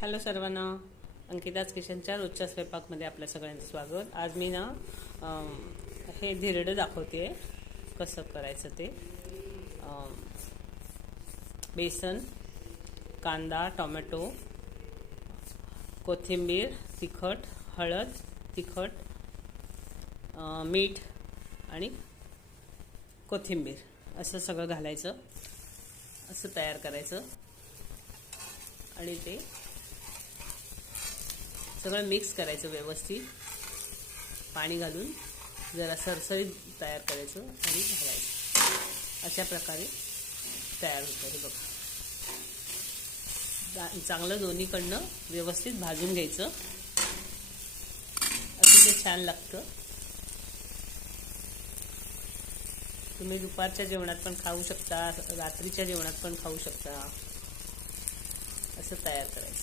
Hello सर्वांना, अंकिताज किचनच्या रोजच्या स्वयंपाकमध्ये आपल्या सगळ्यांचं स्वागत। आज मी हे धिरडं दाखवते कसं करायचं ते। बेसन, कांदा, टोमॅटो, कोथिंबीर, तिखट, हळद, तिखट, मीठ आणि कोथिंबीर असं सगळं घालायचं, असं तयार करायचं आणि ते सगळं मिक्स करायचं व्यवस्थित, पाणी घालून जरा सरसरीत तयार करायचं आणि घालायचं। अशा प्रकारे तयार होतं हे बघा। चांगलं दोन्हीकडनं व्यवस्थित भाजून घ्यायचं, अतिशय छान लागतं। तुम्ही दुपारच्या जेवणात पण खाऊ शकता, रात्रीच्या जेवणात पण खाऊ शकता। असं तयार करायचं।